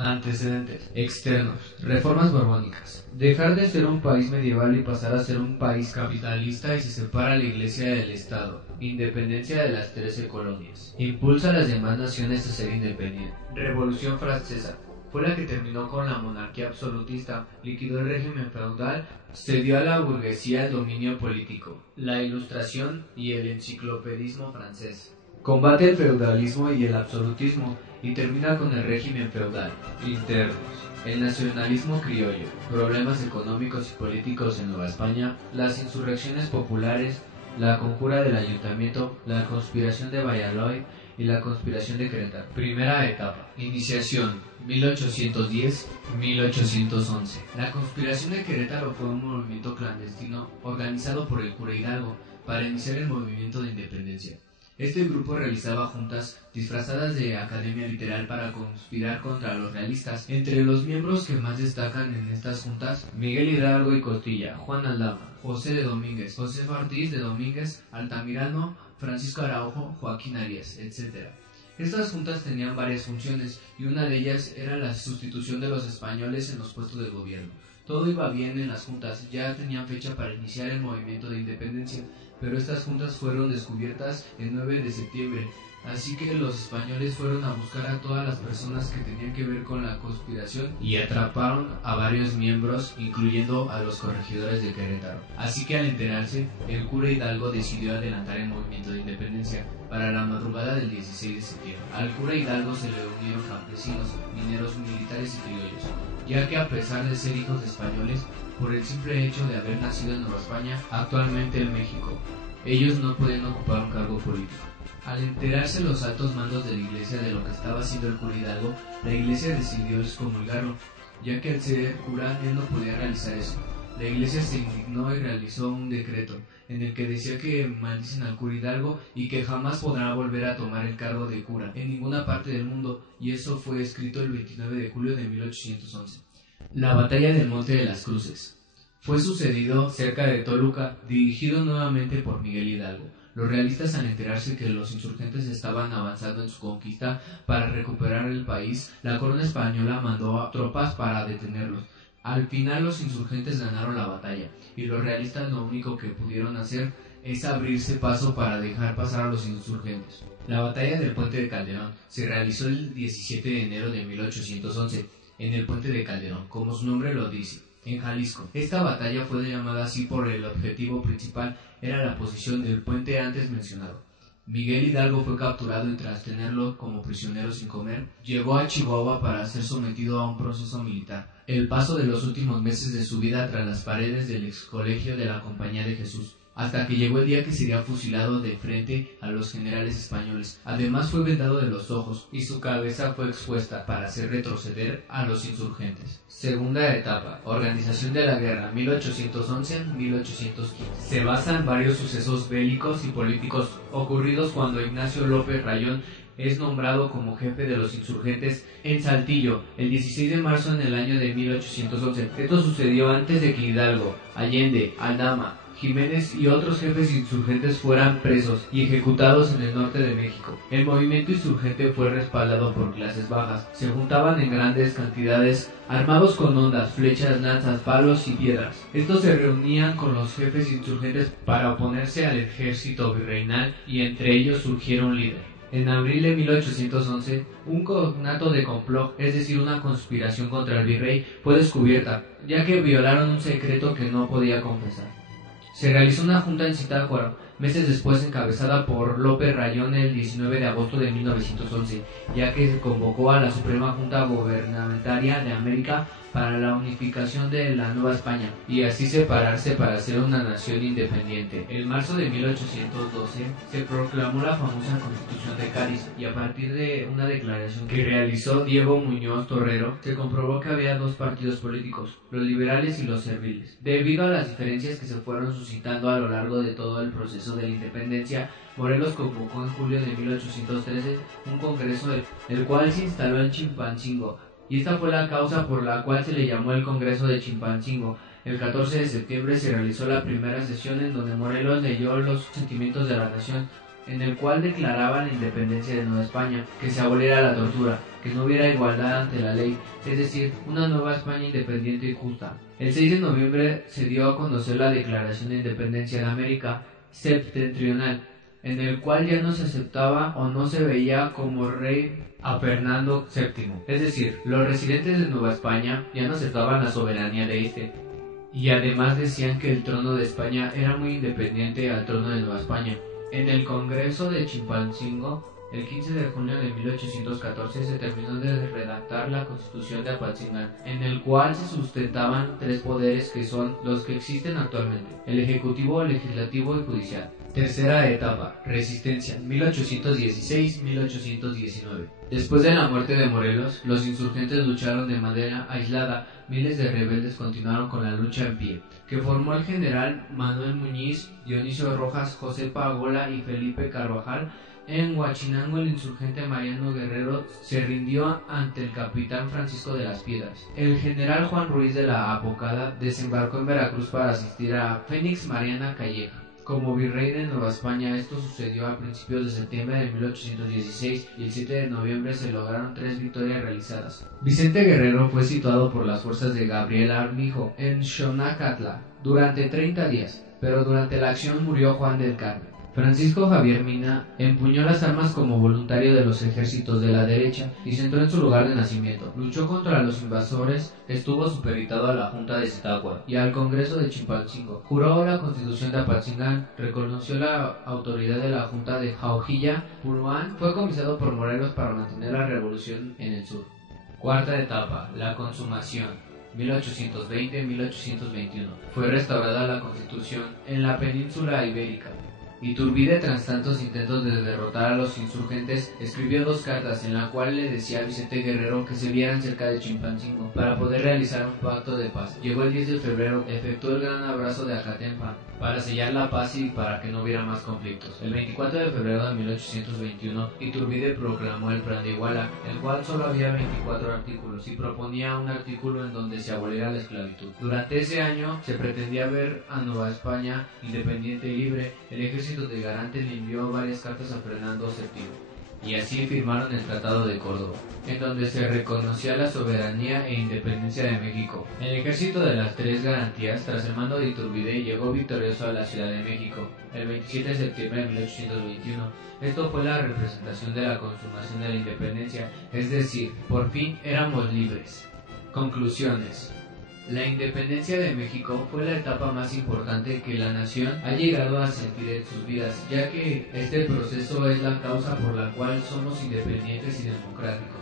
Antecedentes externos. Reformas borbónicas. Dejar de ser un país medieval y pasar a ser un país capitalista y se separa la Iglesia del Estado. Independencia de las 13 colonias. Impulsa a las demás naciones a ser independientes. Revolución Francesa. Fue la que terminó con la monarquía absolutista, liquidó el régimen feudal, cedió a la burguesía el dominio político. La Ilustración y el enciclopedismo francés. Combate el feudalismo y el absolutismo y termina con el régimen feudal. Internos. El nacionalismo criollo, problemas económicos y políticos en Nueva España, las insurrecciones populares, la conjura del ayuntamiento, la conspiración de Valladolid y la conspiración de Querétaro. Primera etapa. Iniciación 1810-1811. La conspiración de Querétaro fue un movimiento clandestino organizado por el cura Hidalgo para iniciar el movimiento de independencia. Este grupo realizaba juntas disfrazadas de academia literal para conspirar contra los realistas. Entre los miembros que más destacan en estas juntas, Miguel Hidalgo y Costilla, Juan Aldama, José de Domínguez, José Ortiz de Domínguez, Altamirano, Francisco Araujo, Joaquín Arias, etc. Estas juntas tenían varias funciones y una de ellas era la sustitución de los españoles en los puestos de gobierno. Todo iba bien en las juntas, ya tenían fecha para iniciar el movimiento de independencia, pero estas juntas fueron descubiertas el 9 de septiembre, así que los españoles fueron a buscar a todas las personas que tenían que ver con la conspiración y atraparon a varios miembros, incluyendo a los corregidores de Querétaro. Así que al enterarse, el cura Hidalgo decidió adelantar el movimiento de independencia para la madrugada del 16 de septiembre. Al cura Hidalgo se le unieron campesinos, mineros, militares y criollos, ya que a pesar de ser hijos de españoles, por el simple hecho de haber nacido en Nueva España, actualmente en México, ellos no podían ocupar un cargo político. Al enterarse los altos mandos de la iglesia de lo que estaba haciendo el cura Hidalgo, la iglesia decidió excomulgarlo, ya que al ser cura él no podía realizar eso. La iglesia se indignó y realizó un decreto en el que decía que maldicen al cura Hidalgo y que jamás podrá volver a tomar el cargo de cura en ninguna parte del mundo, y eso fue escrito el 29 de julio de 1811. La batalla del Monte de las Cruces. Fue sucedido cerca de Toluca, dirigido nuevamente por Miguel Hidalgo. Los realistas, al enterarse que los insurgentes estaban avanzando en su conquista para recuperar el país, la corona española mandó a tropas para detenerlos. Al final los insurgentes ganaron la batalla, y los realistas lo único que pudieron hacer es abrirse paso para dejar pasar a los insurgentes. La batalla del Puente de Calderón se realizó el 17 de enero de 1811, en el Puente de Calderón, como su nombre lo dice, en Jalisco. Esta batalla fue llamada así por el objetivo principal era la posición del puente antes mencionado. Miguel Hidalgo fue capturado y tras tenerlo como prisionero sin comer, llegó a Chihuahua para ser sometido a un proceso militar. El paso de los últimos meses de su vida tras las paredes del ex colegio de la Compañía de Jesús, hasta que llegó el día que sería fusilado de frente a los generales españoles. Además fue vendado de los ojos y su cabeza fue expuesta para hacer retroceder a los insurgentes. Segunda etapa, organización de la guerra 1811-1815. Se basa en varios sucesos bélicos y políticos ocurridos cuando Ignacio López Rayón es nombrado como jefe de los insurgentes en Saltillo el 16 de marzo en el año de 1811. Esto sucedió antes de que Hidalgo, Allende, Aldama, Jiménez y otros jefes insurgentes fueran presos y ejecutados en el norte de México. El movimiento insurgente fue respaldado por clases bajas. Se juntaban en grandes cantidades, armados con hondas, flechas, lanzas, palos y piedras. Estos se reunían con los jefes insurgentes para oponerse al ejército virreinal y entre ellos surgieron líderes. En abril de 1811, un cognato de complot, es decir, una conspiración contra el virrey, fue descubierta, ya que violaron un secreto que no podía confesar. Se realizó una junta en Zitácuaro, meses después encabezada por López Rayón el 19 de agosto de 1911, ya que se convocó a la Suprema Junta Gubernamentaria de América para la unificación de la Nueva España y así separarse para ser una nación independiente. En marzo de 1812 se proclamó la famosa Constitución de Cádiz y a partir de una declaración que realizó Diego Muñoz Torrero se comprobó que había dos partidos políticos, los liberales y los serviles. Debido a las diferencias que se fueron suscitando a lo largo de todo el proceso de la independencia, Morelos convocó en julio de 1813 un congreso el cual se instaló en Chilpancingo, y esta fue la causa por la cual se le llamó el Congreso de Chilpancingo. El 14 de septiembre se realizó la primera sesión en donde Morelos leyó los sentimientos de la nación, en el cual declaraba la independencia de Nueva España, que se aboliera la tortura, que no hubiera igualdad ante la ley, es decir, una nueva España independiente y justa. El 6 de noviembre se dio a conocer la Declaración de Independencia de América Septentrional, en el cual ya no se aceptaba o no se veía como rey a Fernando VII, es decir, los residentes de Nueva España ya no aceptaban la soberanía de este, y además decían que el trono de España era muy independiente al trono de Nueva España. En el Congreso de Chilpancingo, el 15 de junio de 1814 se terminó de redactar la Constitución de Apatzingán, en el cual se sustentaban tres poderes que son los que existen actualmente: el Ejecutivo, el Legislativo y Judicial. Tercera etapa, resistencia, 1816-1819. Después de la muerte de Morelos, los insurgentes lucharon de manera aislada. Miles de rebeldes continuaron con la lucha en pie, que formó el general Manuel Muñiz, Dionisio Rojas, José Pagola y Felipe Carvajal. En Huachinango, el insurgente Mariano Guerrero se rindió ante el capitán Francisco de las Piedras. El general Juan Ruiz de la Apocada desembarcó en Veracruz para asistir a Fénix Mariana Calleja como virrey de Nueva España. Esto sucedió a principios de septiembre de 1816 y el 7 de noviembre se lograron 3 victorias realizadas. Vicente Guerrero fue situado por las fuerzas de Gabriel Armijo en Xonacatla durante 30 días, pero durante la acción murió Juan del Carmen. Francisco Javier Mina empuñó las armas como voluntario de los ejércitos de la derecha y se entró en su lugar de nacimiento. Luchó contra los invasores, estuvo supeditado a la Junta de Zitácuaro y al Congreso de Chilpancingo. Juró la Constitución de Apatzingán, reconoció la autoridad de la Junta de Jaujilla. Puruán fue comisado por Morelos para mantener la revolución en el sur. Cuarta etapa, la consumación. 1820-1821. Fue restaurada la Constitución en la península ibérica. Iturbide, tras tantos intentos de derrotar a los insurgentes, escribió 2 cartas en las cuales le decía a Vicente Guerrero que se vieran cerca de Chilpancingo para poder realizar un pacto de paz. Llegó el 10 de febrero, efectuó el gran abrazo de Acatempan para sellar la paz y para que no hubiera más conflictos. El 24 de febrero de 1821, Iturbide proclamó el Plan de Iguala, el cual solo había 24 artículos y proponía un artículo en donde se aboliera la esclavitud. Durante ese año se pretendía ver a Nueva España independiente y libre. El ejército de Garante le envió varias cartas a Fernando VII y así firmaron el Tratado de Córdoba, en donde se reconocía la soberanía e independencia de México. El ejército de las Tres Garantías, tras el mando de Iturbide, llegó victorioso a la Ciudad de México el 27 de septiembre de 1821. Esto fue la representación de la consumación de la independencia, es decir, por fin éramos libres. Conclusiones. La independencia de México fue la etapa más importante que la nación ha llegado a sentir en sus vidas, ya que este proceso es la causa por la cual somos independientes y democráticos.